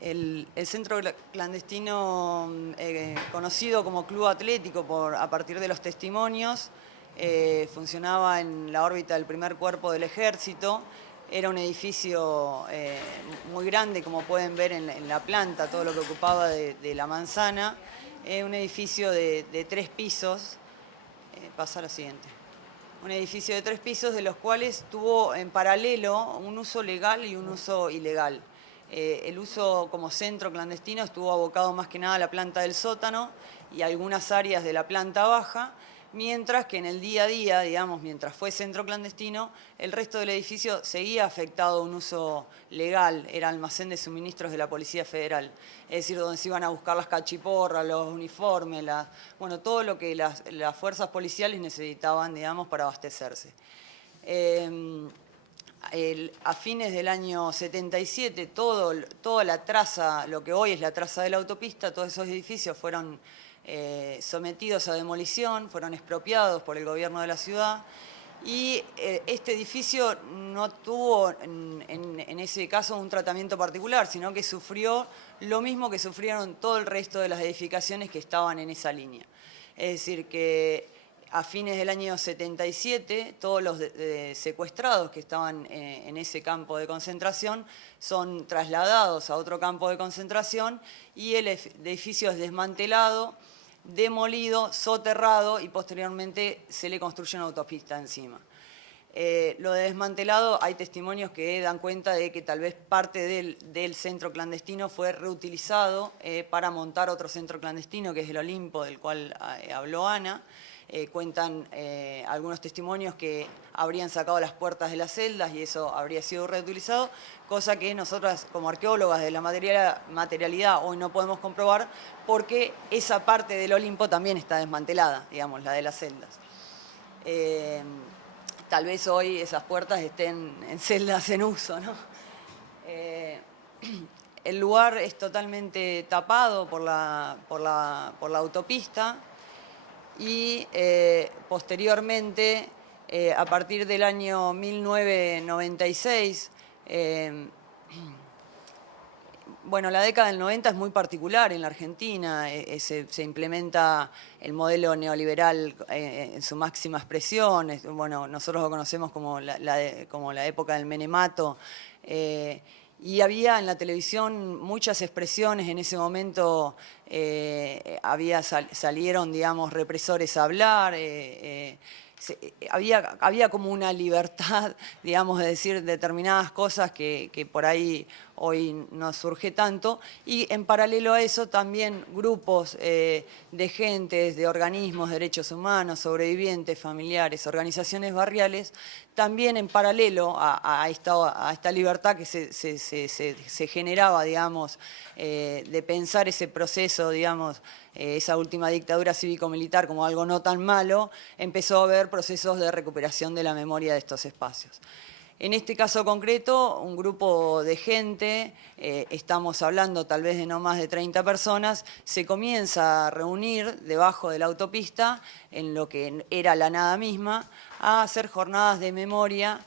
El centro clandestino, conocido como Club Atlético a partir de los testimonios, funcionaba en la órbita del primer cuerpo del Ejército. Era un edificio muy grande, como pueden ver en la planta, todo lo que ocupaba de la manzana. Un edificio de 3 pisos. Pasa a la siguiente. Un edificio de 3 pisos, de los cuales tuvo en paralelo un uso legal y un uso ilegal. El uso como centro clandestino estuvo abocado más que nada a la planta del sótano y a algunas áreas de la planta baja, mientras que en el día a día, digamos, mientras fue centro clandestino, el resto del edificio seguía afectado a un uso legal, era almacén de suministros de la Policía Federal, es decir, donde se iban a buscar las cachiporras, los uniformes, bueno, todo lo que las fuerzas policiales necesitaban, digamos, para abastecerse. A fines del año 77, toda la traza, lo que hoy es la traza de la autopista, todos esos edificios fueron sometidos a demolición, fueron expropiados por el gobierno de la ciudad, y este edificio no tuvo en ese caso un tratamiento particular, sino que sufrió lo mismo que sufrieron todo el resto de las edificaciones que estaban en esa línea. Es decir, que a fines del año 77, todos los secuestrados que estaban en ese campo de concentración son trasladados a otro campo de concentración y el edificio es desmantelado, demolido, soterrado y posteriormente se le construye una autopista encima. Lo de desmantelado, hay testimonios que dan cuenta de que tal vez parte del centro clandestino fue reutilizado para montar otro centro clandestino, que es el Olimpo, del cual habló Ana. Cuentan algunos testimonios que habrían sacado las puertas de las celdas y eso habría sido reutilizado, cosa que nosotras como arqueólogas de la materialidad hoy no podemos comprobar porque esa parte del Olimpo también está desmantelada, digamos, la de las celdas. Tal vez hoy esas puertas estén en celdas en uso, ¿no? El lugar es totalmente tapado por la autopista y posteriormente, a partir del año 1996, bueno, la década del 90 es muy particular en la Argentina, se implementa el modelo neoliberal en su máxima expresión, bueno, nosotros lo conocemos como la época del menemato, y había en la televisión muchas expresiones en ese momento, salieron, digamos, represores a hablar, había como una libertad, digamos, de decir determinadas cosas que por ahí hoy no surge tanto, y en paralelo a eso también grupos de gentes, de organismos, derechos humanos, sobrevivientes, familiares, organizaciones barriales, también en paralelo a esta libertad que se generaba, digamos, de pensar ese proceso, digamos, esa última dictadura cívico-militar como algo no tan malo, empezó a haber procesos de recuperación de la memoria de estos espacios. En este caso concreto, un grupo de gente, estamos hablando tal vez de no más de 30 personas, se comienza a reunir debajo de la autopista, en lo que era la nada misma, a hacer jornadas de memoria,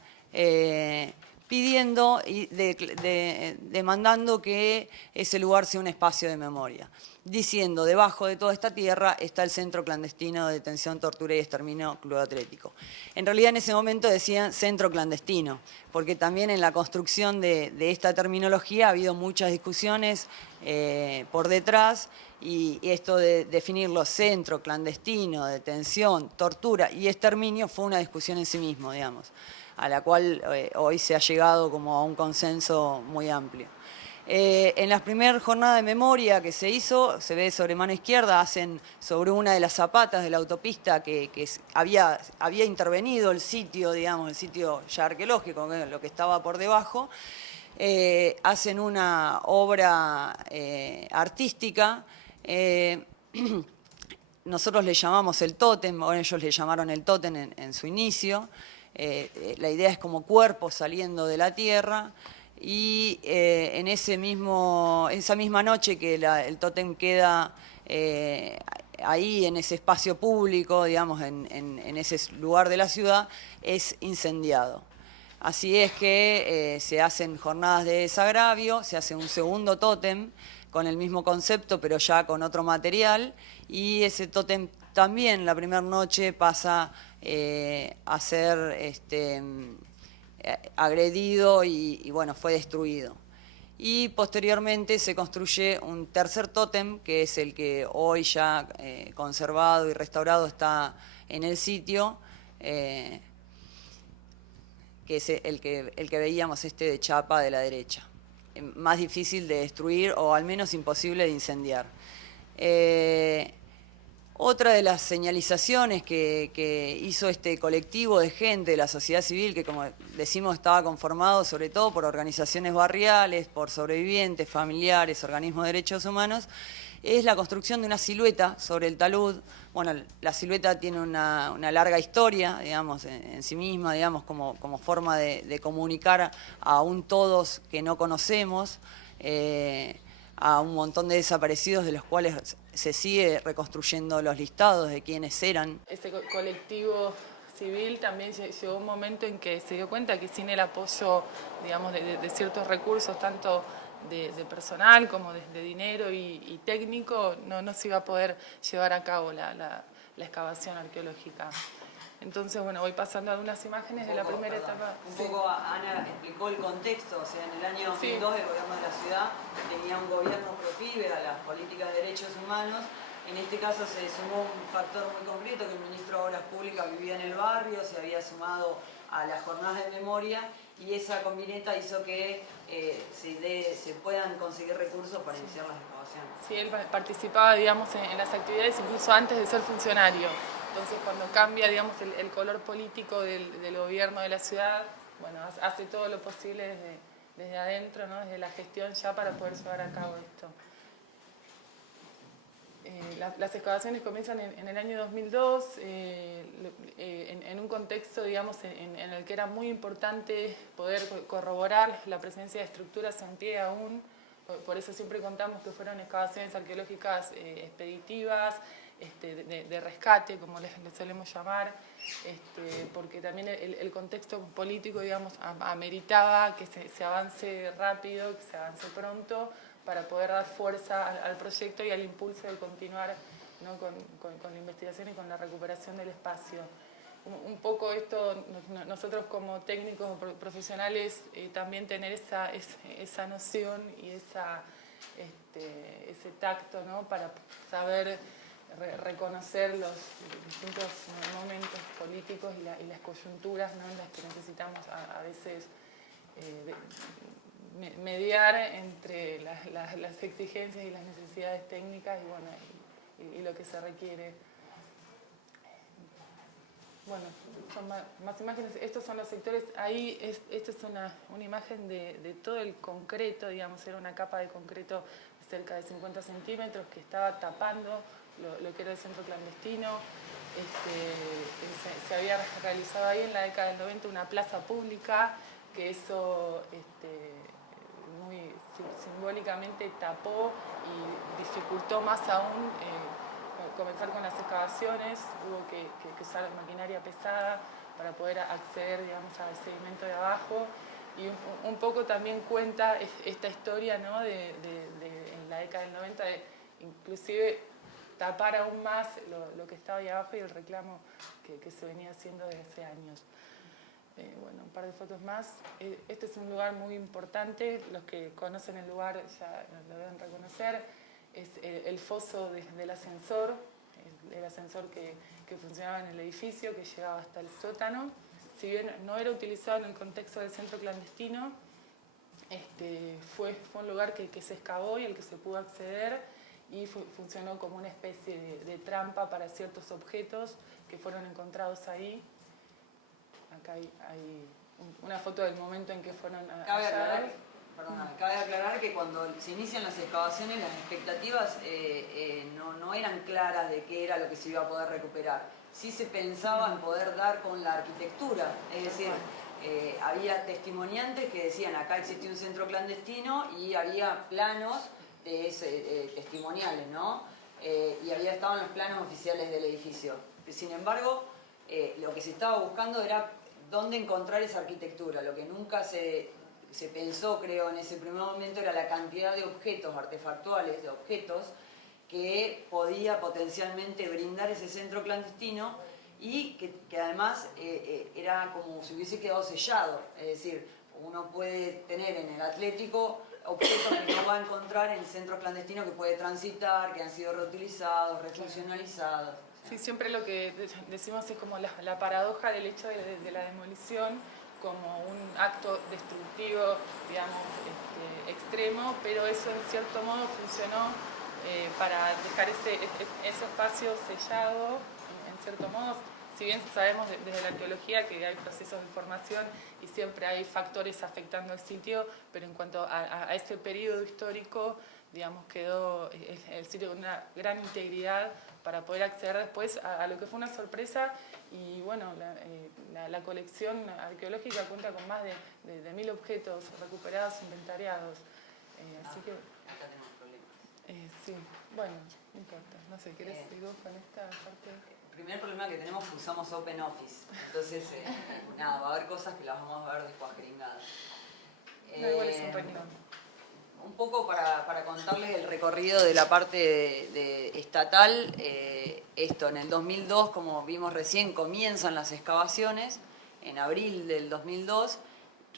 pidiendo y demandando que ese lugar sea un espacio de memoria, diciendo, debajo de toda esta tierra está el centro clandestino de detención, tortura y exterminio Club Atlético. En realidad en ese momento decían centro clandestino, porque también en la construcción de esta terminología ha habido muchas discusiones por detrás, y esto de definirlo centro, clandestino, detención, tortura y exterminio fue una discusión en sí mismo, digamos, a la cual hoy se ha llegado como a un consenso muy amplio. En la primera jornada de memoria que se hizo, se ve sobre mano izquierda, hacen sobre una de las zapatas de la autopista que había intervenido el sitio, digamos, el sitio ya arqueológico, lo que estaba por debajo, hacen una obra artística, nosotros le llamamos el tótem, o ellos le llamaron el tótem en su inicio. La idea es como cuerpos saliendo de la tierra, y en esa misma noche que el tótem queda ahí en ese espacio público, digamos, en ese lugar de la ciudad, es incendiado. Así es que se hacen jornadas de desagravio, se hace un segundo tótem con el mismo concepto, pero ya con otro material, y ese tótem también la primera noche pasa a ser agredido y bueno, fue destruido. Y posteriormente se construye un tercer tótem, que es el que hoy ya conservado y restaurado está en el sitio, que es el que veíamos, de chapa de la derecha. Más difícil de destruir o al menos imposible de incendiar. Otra de las señalizaciones que hizo este colectivo de gente de la sociedad civil, que como decimos estaba conformado sobre todo por organizaciones barriales, por sobrevivientes, familiares, organismos de derechos humanos, es la construcción de una silueta sobre el talud. Bueno, la silueta tiene una larga historia, digamos, en sí misma, digamos, como forma de comunicar a un todos que no conocemos, a un montón de desaparecidos de los cuales se sigue reconstruyendo los listados de quiénes eran. Ese colectivo civil también llegó un momento en que se dio cuenta que sin el apoyo, digamos, de ciertos recursos, tanto de personal como de dinero y técnico, no se iba a poder llevar a cabo la excavación arqueológica. Entonces, bueno, voy pasando algunas imágenes de la primera etapa. Un poco Ana explicó el contexto, o sea, en el año 2002 el gobierno de la ciudad tenía un gobierno proclive a las políticas de derechos humanos. En este caso se sumó un factor muy concreto, que el ministro de Obras Públicas vivía en el barrio, se había sumado a las jornadas de memoria, y esa combineta hizo que se puedan conseguir recursos para iniciar las excavaciones. Sí, él participaba, digamos, en las actividades incluso antes de ser funcionario. Entonces, cuando cambia, digamos, el color político del gobierno de la ciudad, bueno, hace todo lo posible desde adentro, ¿no? Desde la gestión ya, para poder llevar a cabo esto. Las excavaciones comienzan en el año 2002, en un contexto, digamos, en el que era muy importante poder corroborar la presencia de estructuras en pie aún. Por eso siempre contamos que fueron excavaciones arqueológicas expeditivas, de rescate, como les solemos llamar, porque también el contexto político, digamos, ameritaba que se avance rápido, que se avance pronto, para poder dar fuerza al proyecto y al impulso de continuar, ¿no? con la investigación y con la recuperación del espacio. Un poco esto, nosotros como técnicos o profesionales, también tener esa noción y ese tacto, ¿no? Para saber reconocer los distintos momentos políticos y las coyunturas, ¿no? En las que necesitamos a veces mediar entre las exigencias y las necesidades técnicas y, bueno, y lo que se requiere. Bueno, son más imágenes. Estos son los sectores. Ahí, esta es una imagen de todo el concreto, digamos, era una capa de concreto de cerca de 50 centímetros que estaba tapando lo que era el centro clandestino. Se había realizado ahí en la década del 90 una plaza pública, que eso muy simbólicamente tapó y dificultó más aún comenzar con las excavaciones. Hubo que usar maquinaria pesada para poder acceder, digamos, al sedimento de abajo, y un poco también cuenta esta historia, ¿no? En la década del 90, de inclusive tapar aún más lo que estaba ahí abajo y el reclamo que se venía haciendo desde hace años. Bueno, un par de fotos más. Este es un lugar muy importante, los que conocen el lugar ya lo deben reconocer. Es el foso del ascensor, el ascensor que funcionaba en el edificio, que llegaba hasta el sótano. Si bien no era utilizado en el contexto del centro clandestino, fue un lugar que se excavó y al que se pudo acceder, y funcionó como una especie de trampa para ciertos objetos que fueron encontrados ahí. Acá hay una foto del momento en que fueron hallados. Cabe aclarar que cuando se inician las excavaciones, las expectativas no eran claras de qué era lo que se iba a poder recuperar. Sí se pensaba en poder dar con la arquitectura, es decir, había testimoniantes que decían acá existía un centro clandestino, y había planos testimoniales, ¿no? Y estaban los planos oficiales del edificio. Sin embargo, lo que se estaba buscando era dónde encontrar esa arquitectura. Lo que nunca se pensó, creo, en ese primer momento era la cantidad de objetos artefactuales, de objetos, que podía potencialmente brindar ese centro clandestino y que además era como si hubiese quedado sellado. Es decir, uno puede tener en el Atlético objetos que no va a encontrar en centros clandestinos que puede transitar, que han sido reutilizados, refuncionalizados. Sí, siempre lo que decimos es como la paradoja del hecho de la demolición como un acto destructivo, digamos, extremo, pero eso en cierto modo funcionó para dejar ese espacio sellado, en cierto modo. Si bien sabemos desde la arqueología que hay procesos de formación y siempre hay factores afectando el sitio, pero en cuanto a ese periodo histórico, digamos, quedó el sitio con una gran integridad para poder acceder después a lo que fue una sorpresa. Y bueno, la colección arqueológica cuenta con más de 1000 objetos recuperados, inventariados. Así que... Acá tenemos problemas. Sí, bueno, no importa. No sé, ¿querés seguir con esta parte? El primer problema que tenemos es que usamos OpenOffice. Entonces, nada, va a haber cosas que las vamos a ver después gringadas. No, igual es un renglón. Un poco para contarles el recorrido de la parte de estatal, esto en el 2002, como vimos recién, comienzan las excavaciones, en abril del 2002,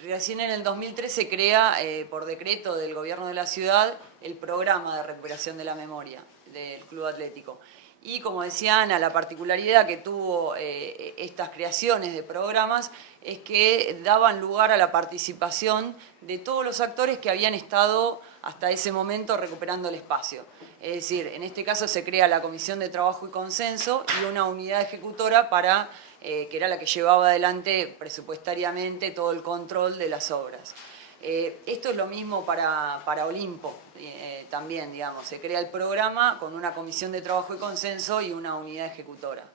recién en el 2003 se crea por decreto del gobierno de la ciudad el programa de recuperación de la memoria del Club Atlético. Y como decía Ana, la particularidad que tuvo estas creaciones de programas es que daban lugar a la participación de todos los actores que habían estado hasta ese momento recuperando el espacio. Es decir, en este caso se crea la Comisión de Trabajo y Consenso y una unidad ejecutora para, que era la que llevaba adelante presupuestariamente todo el control de las obras. Esto es lo mismo para Olimpo también, digamos. Se crea el programa con una comisión de trabajo y consenso y una unidad ejecutora.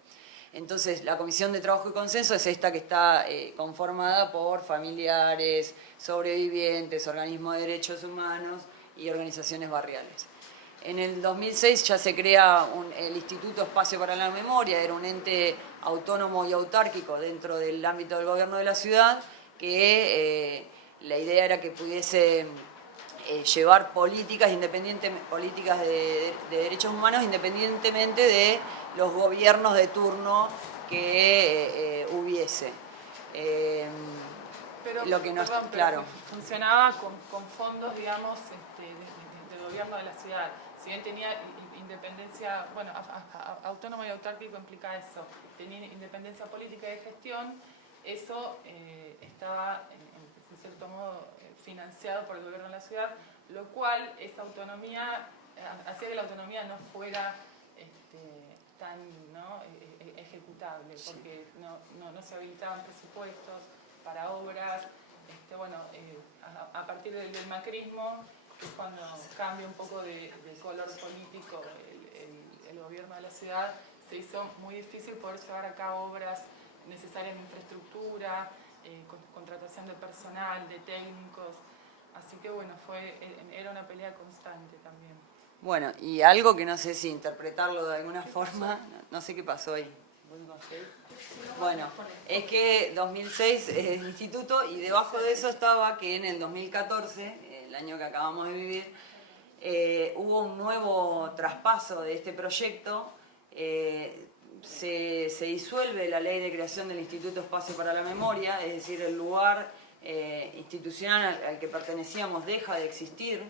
Entonces, la comisión de trabajo y consenso es esta que está conformada por familiares, sobrevivientes, organismos de derechos humanos y organizaciones barriales. En el 2006 ya se crea el Instituto Espacio para la Memoria, era un ente autónomo y autárquico dentro del ámbito del gobierno de la ciudad, que la idea era que pudiese llevar políticas de derechos humanos independientemente de los gobiernos de turno que hubiese. Pero, lo que no perdón, está claro. Funcionaba con fondos, digamos, del gobierno de la ciudad. Si bien tenía independencia, bueno, autónomo y autárquico implica eso, tenía independencia política y de gestión, eso estaba en cierto modo financiado por el gobierno de la ciudad, lo cual esa autonomía hacía que la autonomía no fuera tan ejecutable, porque no se habilitaban presupuestos para obras. Bueno, a partir del macrismo, que es cuando cambia un poco de color político el gobierno de la ciudad, se hizo muy difícil poder llevar a cabo obras necesarias de infraestructura, contratación de personal, de técnicos. Así que bueno, era una pelea constante también. Bueno, y algo que no sé si interpretarlo de alguna forma, no sé qué pasó ahí. Bueno, es que 2006 es el instituto y debajo de eso estaba que en el 2014, el año que acabamos de vivir, hubo un nuevo traspaso de este proyecto. Se disuelve la ley de creación del Instituto Espacio para la Memoria, es decir, el lugar institucional al que pertenecíamos deja de existir,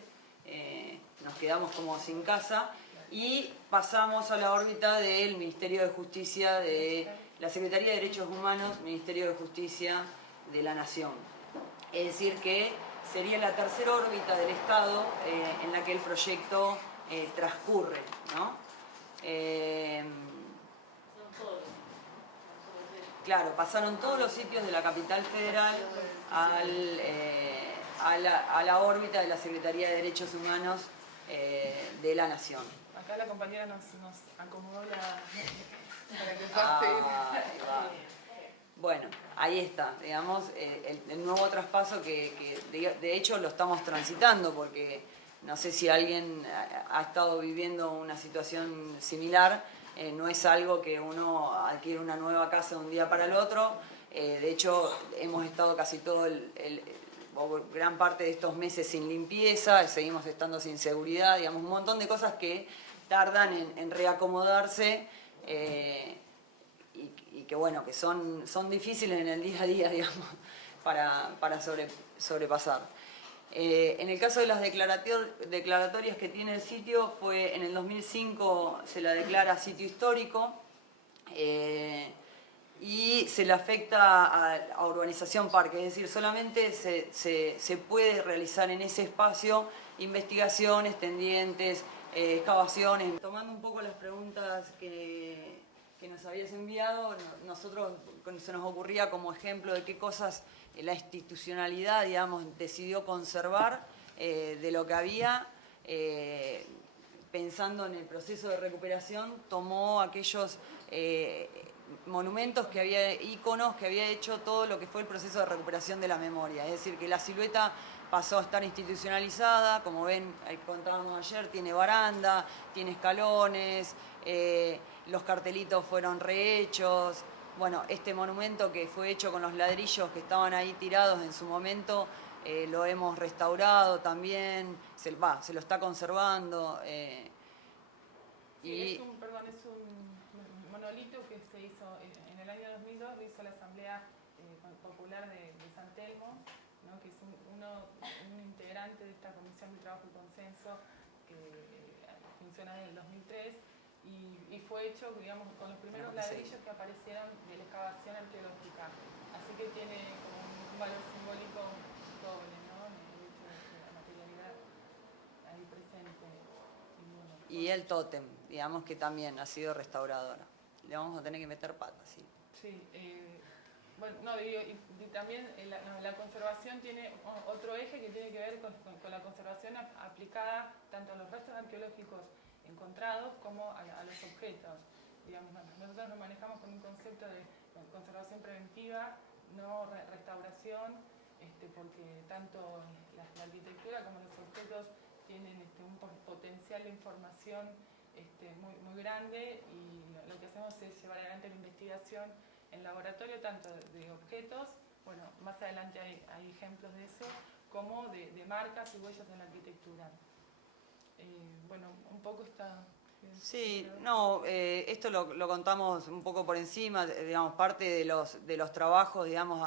nos quedamos como sin casa y pasamos a la órbita del Ministerio de Justicia, de la Secretaría de Derechos Humanos, Ministerio de Justicia de la Nación. Es decir, que sería la tercera órbita del Estado en la que el proyecto transcurre, ¿no? Claro, pasaron todos los sitios de la capital federal a la órbita de la Secretaría de Derechos Humanos de la Nación. Acá la compañera nos acomodó para que pase. Bueno, ahí está, digamos, el nuevo traspaso que de hecho lo estamos transitando, porque no sé si alguien ha estado viviendo una situación similar. No es algo que uno adquiere una nueva casa de un día para el otro, De hecho, hemos estado casi todo o gran parte de estos meses sin limpieza, seguimos estando sin seguridad, digamos, un montón de cosas que tardan en reacomodarse y que, bueno, que son difíciles en el día a día, digamos, para sobrepasar. En el caso de las declaratorias que tiene el sitio, fue en el 2005 se la declara sitio histórico y se le afecta a urbanización parque, es decir, solamente se puede realizar en ese espacio investigaciones tendientes, excavaciones. Tomando un poco las preguntas que nos habías enviado, nosotros se nos ocurría como ejemplo de qué cosas la institucionalidad, digamos, decidió conservar de lo que había, pensando en el proceso de recuperación, tomó aquellos monumentos que había, íconos que había hecho todo lo que fue el proceso de recuperación de la memoria. Es decir, que la silueta pasó a estar institucionalizada, como ven, contábamos ayer, tiene baranda, tiene escalones, los cartelitos fueron rehechos. Bueno, este monumento que fue hecho con los ladrillos que estaban ahí tirados en su momento, lo hemos restaurado también, se lo está conservando. Sí, es un monolito que se hizo en el año 2002, lo hizo la Asamblea Popular de San Telmo, ¿no? Que es un integrante de esta Comisión de Trabajo y Consenso que funciona desde el 2003 y fue hecho, digamos, con los primeros ladrillos que aparecieron de la excavación arqueológica. Así que tiene como un valor simbólico doble, ¿no? El hecho de la materialidad ahí presente. Y el tótem, digamos que también ha sido restaurado ahora. Le vamos a tener que meter patas, sí. Sí, bueno, no, digo, y también la conservación tiene otro eje que tiene que ver con la conservación aplicada tanto a los restos arqueológicos encontrados como a los objetos. Digamos, nosotros nos manejamos con un concepto de conservación preventiva, no restauración, porque tanto la arquitectura como los objetos tienen un potencial de información muy grande y lo que hacemos es llevar adelante la investigación en laboratorio tanto de objetos, bueno, más adelante hay ejemplos de eso, como de marcas y huellas en la arquitectura. Bueno, un poco está... Sí, no, esto lo contamos un poco por encima, digamos, parte de los trabajos, digamos,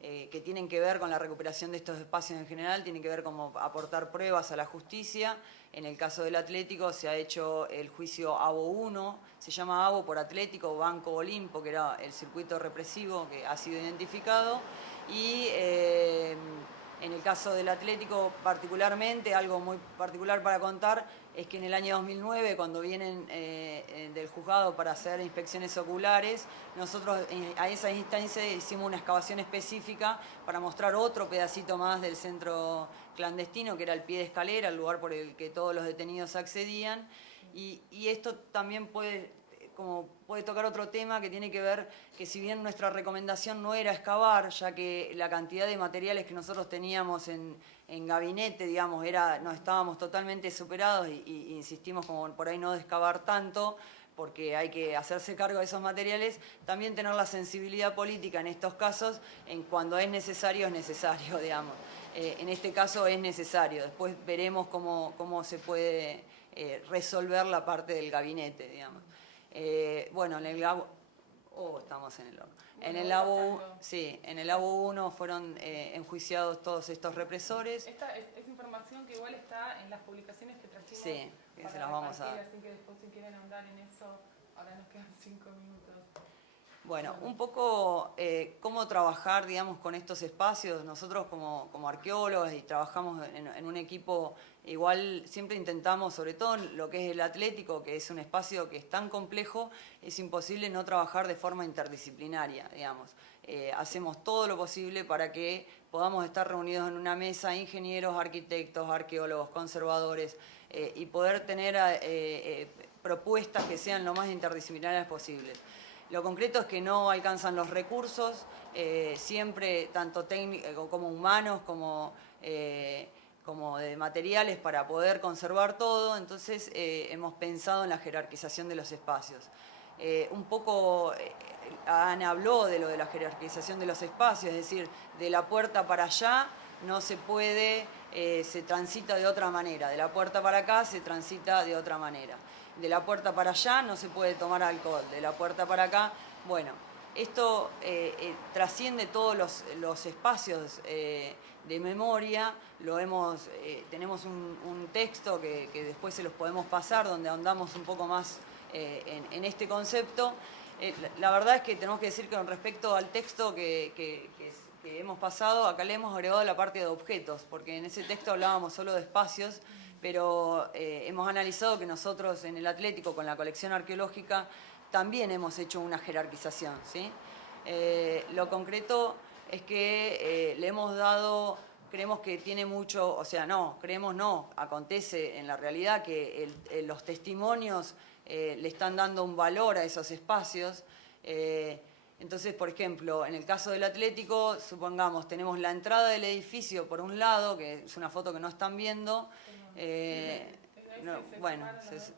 que tienen que ver con la recuperación de estos espacios en general, tienen que ver con aportar pruebas a la justicia. En el caso del Atlético se ha hecho el juicio ABO 1, se llama ABO por Atlético, Banco Olimpo, que era el circuito represivo que ha sido identificado, y en el caso del Atlético particularmente, algo muy particular para contar, es que en el año 2009, cuando vienen del juzgado para hacer inspecciones oculares, nosotros a esa instancia hicimos una excavación específica para mostrar otro pedacito más del centro clandestino, que era el pie de escalera, el lugar por el que todos los detenidos accedían. Y esto también puede tocar otro tema que tiene que ver que si bien nuestra recomendación no era excavar, ya que la cantidad de materiales que nosotros teníamos en gabinete, digamos, no estábamos totalmente superados y insistimos como por ahí no excavar tanto, porque hay que hacerse cargo de esos materiales, también tener la sensibilidad política en estos casos, en cuando es necesario, digamos. En este caso es necesario, después veremos cómo se puede resolver la parte del gabinete, digamos. Bueno, en el Labo... estamos en el horno. En el Labo, sí, en el Labo 1 fueron enjuiciados todos estos represores. Esta es información que igual está en las publicaciones que trajimos. Sí, que se las vamos a dar. Así que después si quieren ahondar en eso, ahora nos quedan 5 minutos. Bueno, un poco cómo trabajar, digamos, con estos espacios. Nosotros como arqueólogos y trabajamos en un equipo, igual siempre intentamos, sobre todo en lo que es el Atlético, que es un espacio que es tan complejo, es imposible no trabajar de forma interdisciplinaria, digamos. Hacemos todo lo posible para que podamos estar reunidos en una mesa, ingenieros, arquitectos, arqueólogos, conservadores, y poder tener propuestas que sean lo más interdisciplinarias posibles. Lo concreto es que no alcanzan los recursos, siempre tanto técnicos como humanos, como de materiales para poder conservar todo, entonces hemos pensado en la jerarquización de los espacios. un poco Ana habló de lo de la jerarquización de los espacios, es decir, de la puerta para allá no se puede, se transita de otra manera, de la puerta para acá se transita de otra manera, de la puerta para allá no se puede tomar alcohol, de la puerta para acá, bueno, esto trasciende todos los espacios de memoria, tenemos un texto que después se los podemos pasar, donde ahondamos un poco más en este concepto. La verdad es que tenemos que decir que con respecto al texto que hemos pasado, acá le hemos agregado la parte de objetos, porque en ese texto hablábamos solo de espacios, pero hemos analizado que nosotros en el Atlético, con la colección arqueológica, también hemos hecho una jerarquización, ¿sí? Lo concreto es que le hemos dado, creemos que tiene mucho, o sea, no, creemos no, acontece en la realidad que los testimonios le están dando un valor a esos espacios. Entonces, por ejemplo, en el caso del Atlético, supongamos, tenemos la entrada del edificio por un lado, que es una foto que no están viendo, bueno,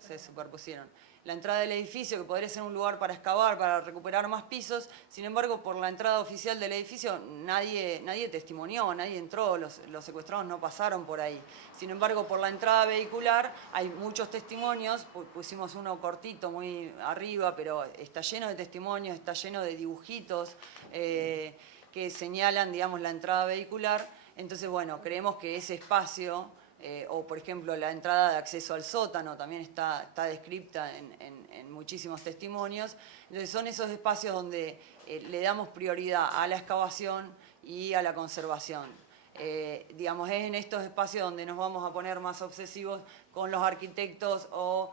se superpusieron. La entrada del edificio, que podría ser un lugar para excavar, para recuperar más pisos, sin embargo, por la entrada oficial del edificio nadie testimonió, nadie entró, los secuestrados no pasaron por ahí. Sin embargo, por la entrada vehicular hay muchos testimonios, pusimos uno cortito muy arriba, pero está lleno de testimonios, está lleno de dibujitos que señalan, digamos, la entrada vehicular. Entonces, bueno, creemos que ese espacio... o por ejemplo la entrada de acceso al sótano también está descripta en muchísimos testimonios. Entonces son esos espacios donde le damos prioridad a la excavación y a la conservación. Digamos, es en estos espacios donde nos vamos a poner más obsesivos con los arquitectos o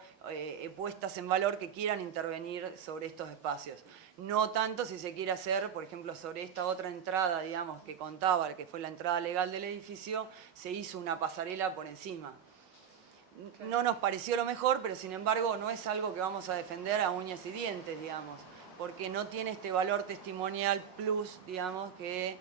puestas en valor que quieran intervenir sobre estos espacios. No tanto si se quiere hacer, por ejemplo, sobre esta otra entrada, digamos, que contaba, que fue la entrada legal del edificio, se hizo una pasarela por encima. No nos pareció lo mejor, pero sin embargo no es algo que vamos a defender a uñas y dientes, digamos, porque no tiene este valor testimonial plus, digamos, que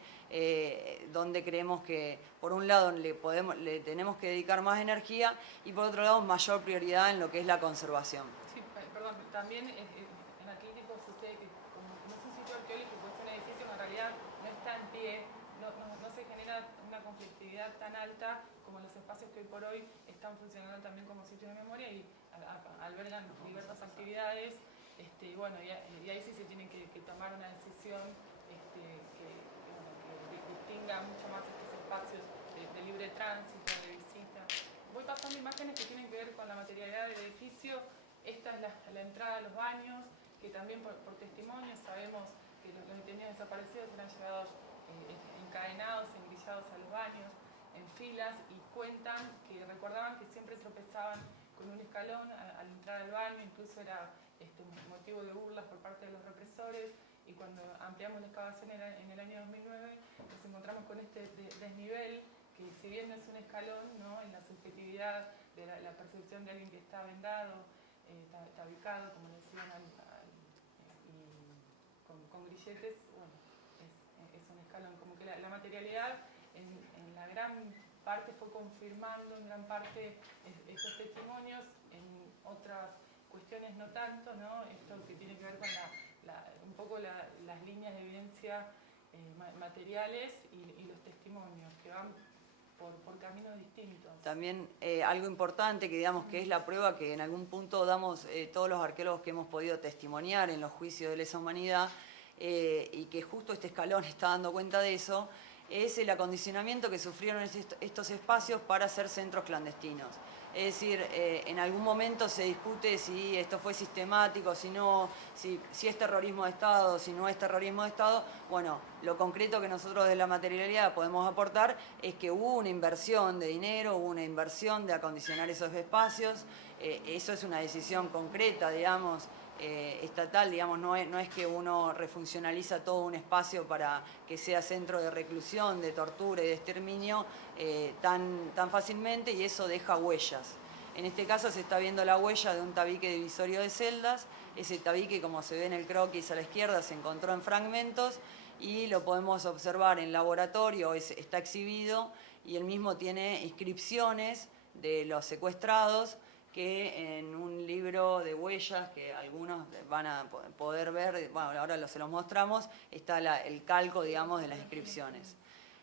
donde creemos que por un lado le tenemos que dedicar más energía y por otro lado mayor prioridad en lo que es la conservación. Sí, perdón, también en Atlético sucede que como no es un sitio arqueológico, es un edificio que en realidad no está en pie, no se genera una conflictividad tan alta como los espacios que hoy por hoy están funcionando también como sitios de memoria y albergan diversas actividades. Bueno, y ahí sí se tiene que tomar una decisión que distinga mucho más estos espacios de libre tránsito, de visita. Voy pasando imágenes que tienen que ver con la materialidad del edificio. Esta es la entrada de los baños, que también por testimonios sabemos que los detenidos desaparecidos eran llevados encadenados, engrillados a los baños, en filas, y cuentan que recordaban que siempre tropezaban con un escalón al entrar al baño, incluso era motivo de burlas por parte de los represores, y cuando ampliamos la excavación en el año 2009 nos encontramos con este desnivel que si bien no es un escalón, ¿no?, en la subjetividad de la percepción de alguien que está vendado, está ubicado, como le decían, y con grilletes, bueno, es un escalón. Como que la materialidad en la gran parte fue confirmando, en gran parte estos testimonios, en otras cuestiones no tanto, ¿no? Esto que tiene que ver con un poco las líneas de evidencia materiales y los testimonios que van por caminos distintos. También algo importante que digamos que es la prueba que en algún punto damos todos los arqueólogos que hemos podido testimoniar en los juicios de lesa humanidad y que justo este escalón está dando cuenta de eso, es el acondicionamiento que sufrieron estos espacios para ser centros clandestinos. Es decir, en algún momento se discute si esto fue sistemático, si no, si es terrorismo de Estado, si no es terrorismo de Estado. Bueno, lo concreto que nosotros de la materialidad podemos aportar es que hubo una inversión de dinero, hubo una inversión de acondicionar esos espacios. Eso es una decisión concreta, digamos, estatal, digamos, no es que uno refuncionaliza todo un espacio para que sea centro de reclusión, de tortura y de exterminio tan fácilmente, y eso deja huellas. En este caso se está viendo la huella de un tabique divisorio de celdas. Ese tabique, como se ve en el croquis a la izquierda, se encontró en fragmentos y lo podemos observar en laboratorio, está exhibido, y el mismo tiene inscripciones de los secuestrados que en un libro de huellas que algunos van a poder ver, bueno, ahora se los mostramos, está el calco, digamos, de las inscripciones.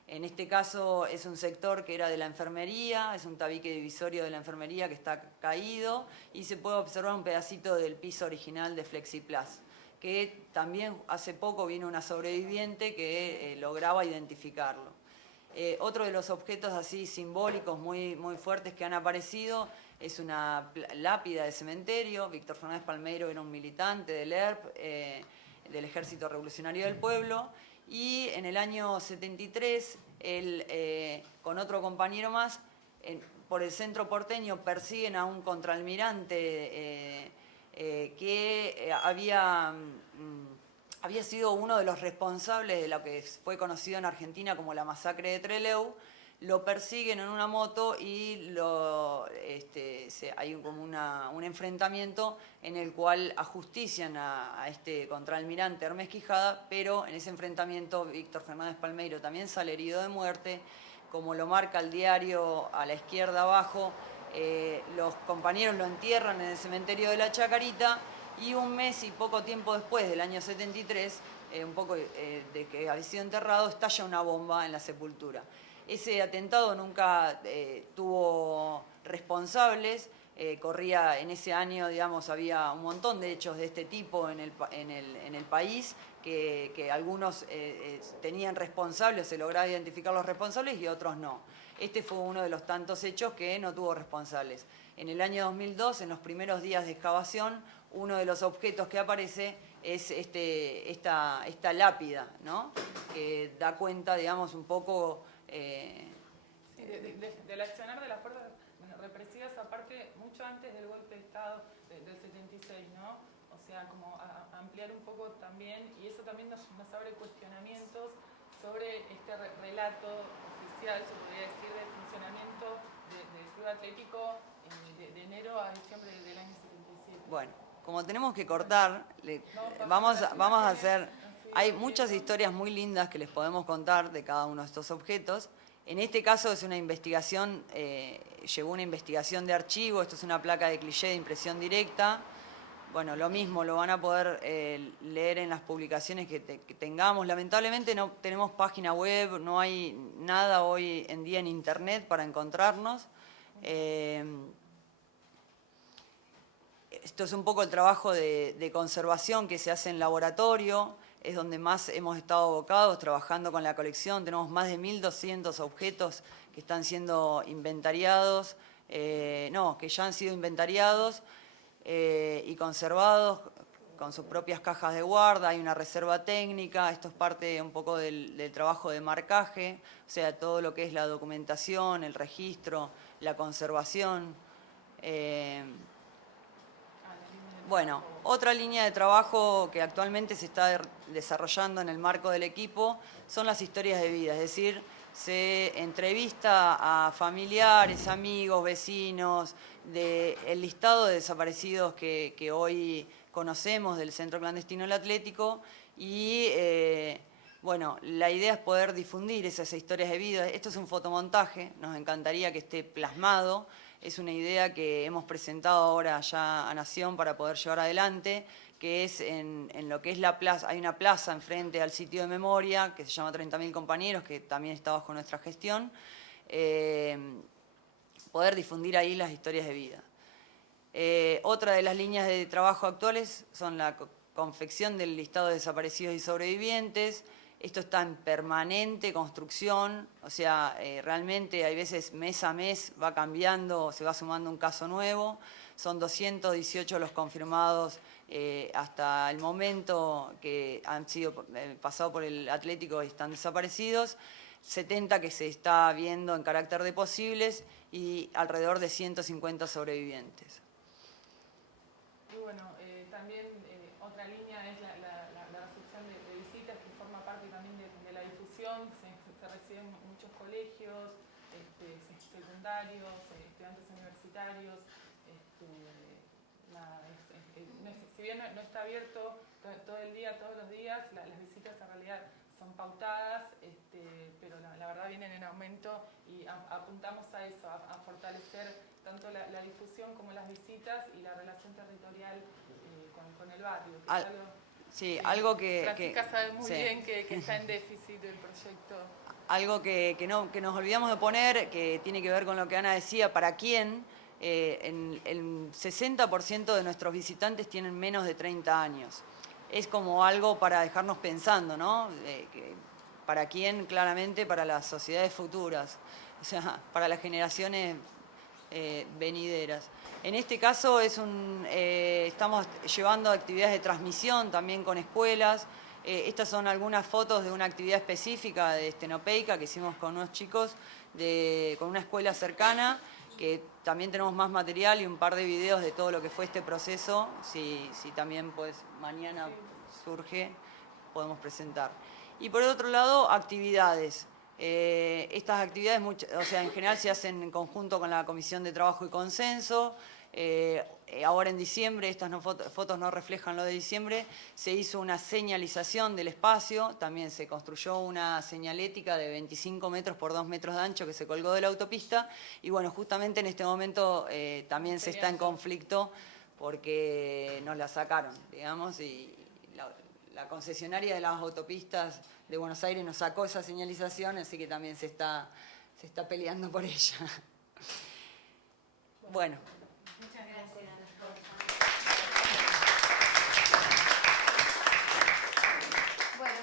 En este caso es un sector que era de la enfermería, es un tabique divisorio de la enfermería que está caído y se puede observar un pedacito del piso original de Flexiplas, que también hace poco vino una sobreviviente que lograba identificarlo. Otro de los objetos así simbólicos muy fuertes que han aparecido es una lápida de cementerio. Víctor Fernández Palmeiro era un militante del ERP, del Ejército Revolucionario del Pueblo, y en el año 73, él con otro compañero más, por el centro porteño persiguen a un contraalmirante que había sido uno de los responsables de lo que fue conocido en Argentina como la masacre de Trelew. Lo persiguen en una moto y hay como un enfrentamiento en el cual ajustician a este contraalmirante Hermes Quijada, pero en ese enfrentamiento Víctor Fernández Palmeiro también sale herido de muerte. Como lo marca el diario a la izquierda abajo, los compañeros lo entierran en el cementerio de la Chacarita, y un mes y poco tiempo después, del año 73, un poco de que había sido enterrado, estalla una bomba en la sepultura. Ese atentado nunca tuvo responsables. Corría en ese año, digamos, había un montón de hechos de este tipo en el país, que algunos tenían responsables, se lograba identificar los responsables y otros no. Este fue uno de los tantos hechos que no tuvo responsables. En el año 2002, en los primeros días de excavación, uno de los objetos que aparece es esta lápida, ¿no? Que da cuenta, digamos, un poco del accionar de las fuerzas represivas, aparte mucho antes del golpe de Estado del 76, ¿no? O sea, como ampliar un poco también, y eso también nos abre cuestionamientos sobre este relato oficial, se podría decir, del funcionamiento del Club Atlético de enero a diciembre del año 77. Bueno, como tenemos que cortar, vamos a hacer... Hay muchas historias muy lindas que les podemos contar de cada uno de estos objetos. En este caso es una investigación, llevó una investigación de archivo. Esto es una placa de cliché de impresión directa. Bueno, lo mismo, lo van a poder leer en las publicaciones que tengamos. Lamentablemente no tenemos página web, no hay nada hoy en día en internet para encontrarnos. Esto es un poco el trabajo de conservación que se hace en laboratorio, es donde más hemos estado abocados trabajando con la colección. Tenemos más de 1.200 objetos que están siendo inventariados, que ya han sido inventariados y conservados con sus propias cajas de guarda. Hay una reserva técnica, esto es parte un poco del trabajo de marcaje, o sea, todo lo que es la documentación, el registro, la conservación. Bueno, otra línea de trabajo que actualmente se está desarrollando en el marco del equipo son las historias de vida, es decir, se entrevista a familiares, amigos, vecinos, del listado de desaparecidos que hoy conocemos del Centro Clandestino del Atlético, y bueno, la idea es poder difundir esas historias de vida. Esto es un fotomontaje, nos encantaría que esté plasmado. Es una idea que hemos presentado ahora ya a Nación para poder llevar adelante, que es en lo que es la plaza. Hay una plaza enfrente al sitio de memoria que se llama 30.000 compañeros, que también está bajo nuestra gestión. Poder difundir ahí las historias de vida. Otra de las líneas de trabajo actuales son la confección del listado de desaparecidos y sobrevivientes. Esto está en permanente construcción, o sea, realmente hay veces mes a mes va cambiando, se va sumando un caso nuevo. Son 218 los confirmados hasta el momento que han sido pasados por el Atlético y están desaparecidos. 70 que se está viendo en carácter de posibles y alrededor de 150 sobrevivientes. Y bueno, también otra línea es la recepción de visitas, que forma parte también de la difusión. Se reciben muchos colegios, secundarios, estudiantes universitarios. Si bien no está abierto todo el día, todos los días, las visitas en realidad son pautadas, pero la verdad vienen en aumento y apuntamos a eso, a fortalecer tanto la difusión como las visitas y la relación territorial con el barrio. Que es algo, sí, algo que... Francisca sabe muy sí. bien que está en déficit el proyecto. Algo que nos olvidamos de poner, que tiene que ver con lo que Ana decía, ¿para quién? El 60% de nuestros visitantes tienen menos de 30 años. Es como algo para dejarnos pensando, ¿no? ¿Para quién? Claramente para las sociedades futuras, o sea, para las generaciones venideras. En este caso estamos llevando actividades de transmisión también con escuelas. Estas son algunas fotos de una actividad específica de Estenopeica que hicimos con unos chicos con una escuela cercana, que también tenemos más material y un par de videos de todo lo que fue este proceso. Si también pues mañana surge, podemos presentar. Y por otro lado, actividades. Estas actividades, en general se hacen en conjunto con la Comisión de Trabajo y Consenso. Ahora en diciembre, estas fotos no reflejan lo de diciembre, se hizo una señalización del espacio, también se construyó una señalética de 25 metros por 2 metros de ancho que se colgó de la autopista, y bueno, justamente en este momento también se está en conflicto porque nos la sacaron, digamos, y la concesionaria de las autopistas de Buenos Aires nos sacó esa señalización, así que también se está peleando por ella. Bueno. Muchas gracias. Bueno,